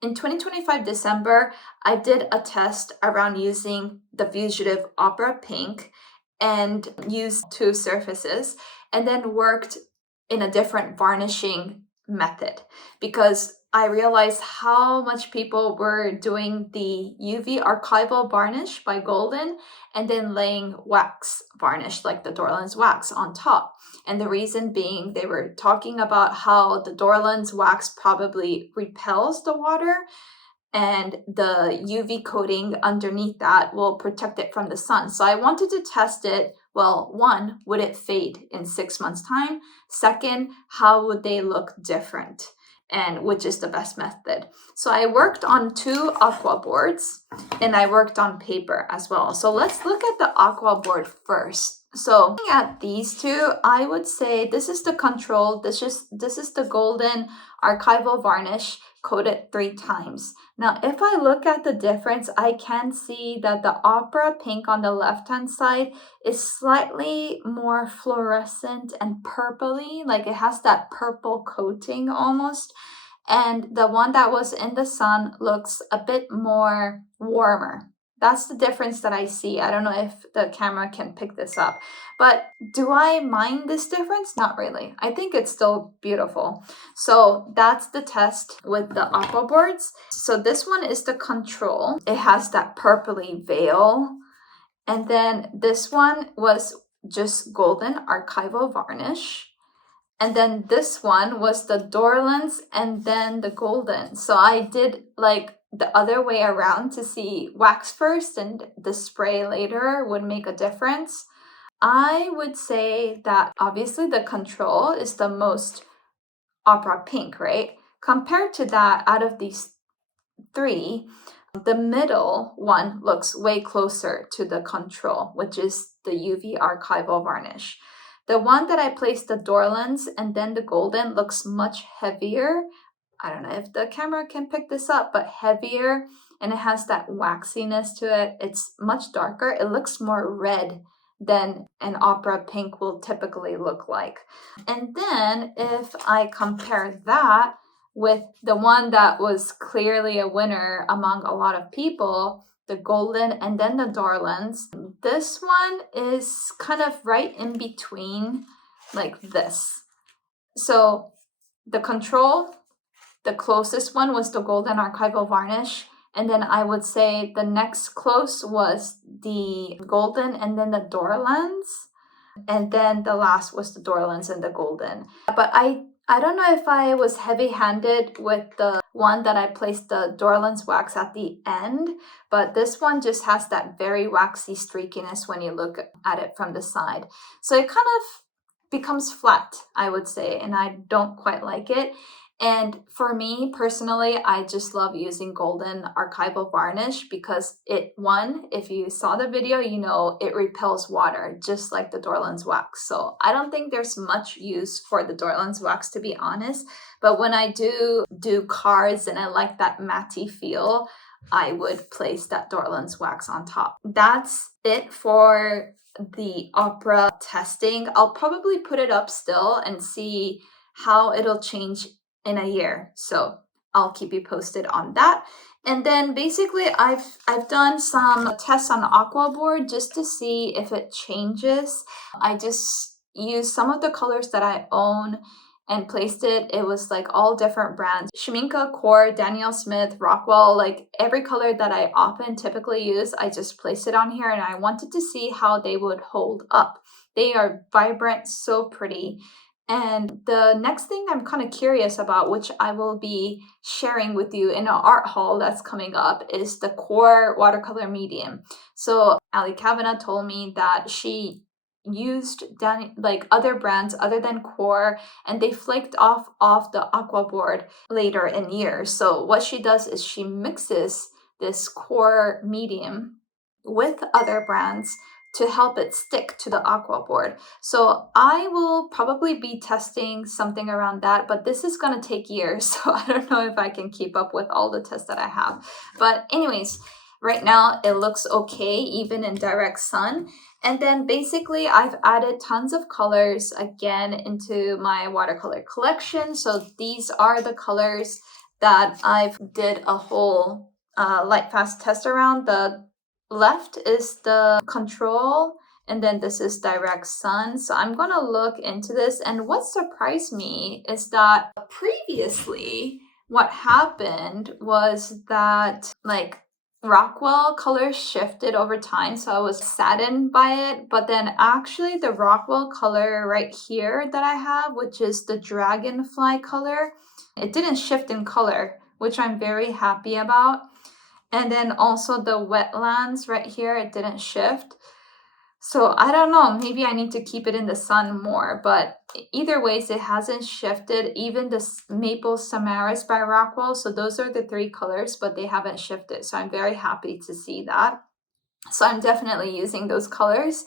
In 2025 December, I did a test around using the Fugitive Opera Pink and used two surfaces and then worked in a different varnishing method because I realized how much people were doing the UV archival varnish by Golden and then laying wax varnish like the Dorland's wax on top. And the reason being they were talking about how the Dorland's wax probably repels the water and the UV coating underneath that will protect it from the sun. So I wanted to test it. Well, one, would it fade in 6 months' time? Second, how would they look different? And which is the best method. So I worked on two aqua boards and I worked on paper as well. So let's look at the aqua board first. So looking at these two, I would say this is the control. This is the Golden archival varnish coated 3 times. Now, if I look at the difference, I can see that the opera pink on the left-hand side is slightly more fluorescent and purpley, like it has that purple coating almost. And the one that was in the sun looks a bit more warmer. That's the difference that I see. I don't know if the camera can pick this up, but do I mind this difference? Not really. I think it's still beautiful. So that's the test with the aqua boards. So this one is the control. It has that purpley veil. And then this one was just Golden archival varnish. And then this one was the Dorland's and then the Golden. So I did like the other way around to see wax first and the spray later would make a difference. I would say that obviously the control is the most opera pink, right? Compared to that, out of these 3, the middle one looks way closer to the control, which is the UV archival varnish. The one that I placed the Dorland's and then the Golden looks much heavier. I don't know if the camera can pick this up, but heavier, and it has that waxiness to it. It's much darker. It looks more red than an opera pink will typically look like. And then if I compare that with the one that was clearly a winner among a lot of people, the Golden and then the Dorland's, this one is kind of right in between like this. So the control, the closest one was the Golden archival varnish. And then I would say the next close was the Golden and then the Dorland's. And then the last was the Dorland's and the Golden. But I don't know if I was heavy-handed with the one that I placed the Dorland's wax at the end, but this one just has that very waxy streakiness when you look at it from the side. So it kind of becomes flat, I would say, and I don't quite like it. And for me personally, I just love using Golden archival varnish because if you saw the video, you know it repels water just like the Dorland's wax. So I don't think there's much use for the Dorland's wax, to be honest. But when I do cards and I like that matte feel, I would place that Dorland's wax on top. That's it for the opera testing. I'll probably put it up still and see how it'll change in a year, so I'll keep you posted on that. And then basically I've done some tests on Aquabord just to see if it changes. I just used some of the colors that I own and placed it. It was like all different brands: Schmincke, Core, Danielle Smith, Rockwell, like every color that I often typically use, I just placed it on here and I wanted to see how they would hold up. They are vibrant, so pretty. And the next thing I'm kind of curious about, which I will be sharing with you in an art haul that's coming up, is the Core watercolor medium. So Ali Kavanagh told me that she used like other brands other than Core, and they flaked off the Aquabord later in years. So what she does is she mixes this Core medium with other brands to help it stick to the Aquabord. So I will probably be testing something around that, but this is going to take years, so I don't know if I can keep up with all the tests that I have. But anyways, right now it looks okay even in direct sun. And then basically I've added tons of colors again into my watercolor collection. So these are the colors that I've did a whole Lightfast test around. The left is the control, and then this is direct sun. So I'm gonna look into this. And what surprised me is that previously what happened was that like Rockwell colors shifted over time, so I was saddened by it. But then actually the Rockwell color right here that I have, which is the dragonfly color, it didn't shift in color, which I'm very happy about. And then also the wetlands right here, it didn't shift. So I don't know, maybe I need to keep it in the sun more, but either ways, it hasn't shifted. Even the Maple Samaras by Rockwell, so those are the 3 colors, but they haven't shifted. So I'm very happy to see that. So I'm definitely using those colors.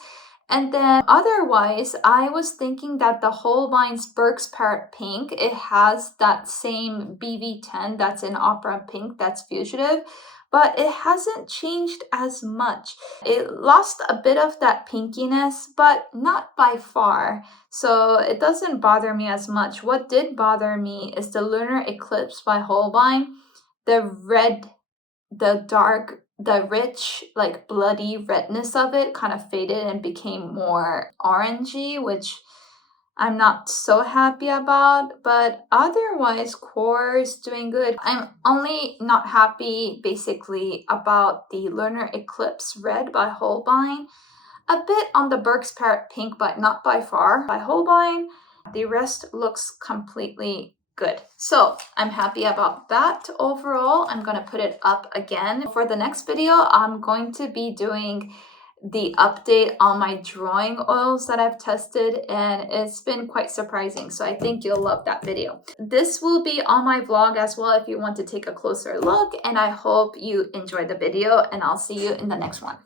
And then otherwise, I was thinking that the Holbein's Burke's Parrot Pink, it has that same BV10 that's in Opera Pink, that's fugitive, but it hasn't changed as much. It lost a bit of that pinkiness, but not by far. So it doesn't bother me as much. What did bother me is the Lunar Eclipse by Holbein. The red, the dark, the rich, like bloody redness of it kind of faded and became more orangey, which I'm not so happy about, but otherwise core is doing good. I'm only not happy basically about the Lunar Eclipse Red by Holbein. A bit on the Burke's Parrot Pink, but not by far by Holbein. The rest looks completely good. So I'm happy about that. Overall, I'm gonna put it up again. For the next video, I'm going to be doing the update on my drawing oils that I've tested, and it's been quite surprising. So I think you'll love that video. This will be on my vlog as well if you want to take a closer look, and I hope you enjoyed the video, and I'll see you in the next one.